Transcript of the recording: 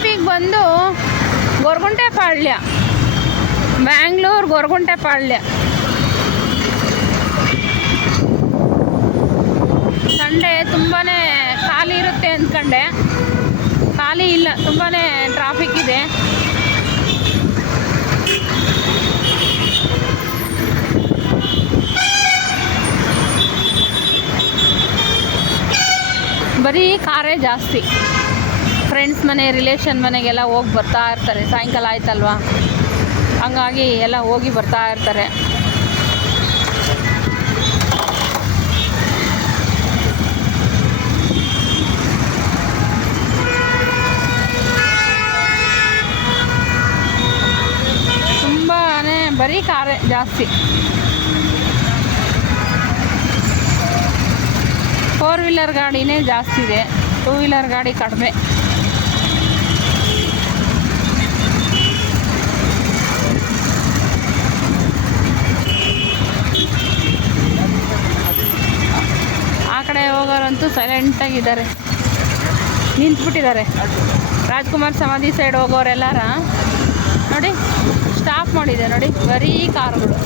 Traffic ಬಂದು Goraguntepalya, Bangalore Goraguntepalya. Sunday ತುಂಬಾ ಖಾಲಿ ಇರುತ್ತೆ ಅಂದ್ಕೊಂಡೆ, ಖಾಲಿ ಇಲ್ಲ, ತುಂಬಾ ಟ್ರಾಫಿಕ್ ಇದೆ. ಬರೀ ಕಾರೇ ಜಾಸ್ತಿ. ಫ್ರೆಂಡ್ಸ್ ಮನೆ, ರಿಲೇಷನ್ ಮನೆಗೆಲ್ಲ ಹೋಗಿ ಬರ್ತಾ ಇರ್ತಾರೆ. ಸಾಯಂಕಾಲ ಆಯ್ತಲ್ವಾ, ಹಂಗಾಗಿ ಎಲ್ಲ ಹೋಗಿ ಬರ್ತಾ ಇರ್ತಾರೆ. ತುಂಬಾ ಬರೀ ಕಾರೇ ಜಾಸ್ತಿ. 4 ವೀಲರ್ ಗಾಡಿನೇ ಜಾಸ್ತಿ ಇದೆ, 2 ವೀಲರ್ ಗಾಡಿ ಕಡಿಮೆ. ಆ ಕಡೆ ಹೋಗೋರಂತೂ ಸೈಲೆಂಟಾಗಿದ್ದಾರೆ, ನಿಂತ್ಬಿಟ್ಟಿದ್ದಾರೆ. ರಾಜ್ಕುಮಾರ್ ಸಮಾಧಿ ಸೈಡ್ ಹೋಗೋರೆಲ್ಲಾರ ನೋಡಿ ಸ್ಟಾಪ್ ಮಾಡಿದೆ ನೋಡಿ, ಬರೀ ಕಾರುಗಳು.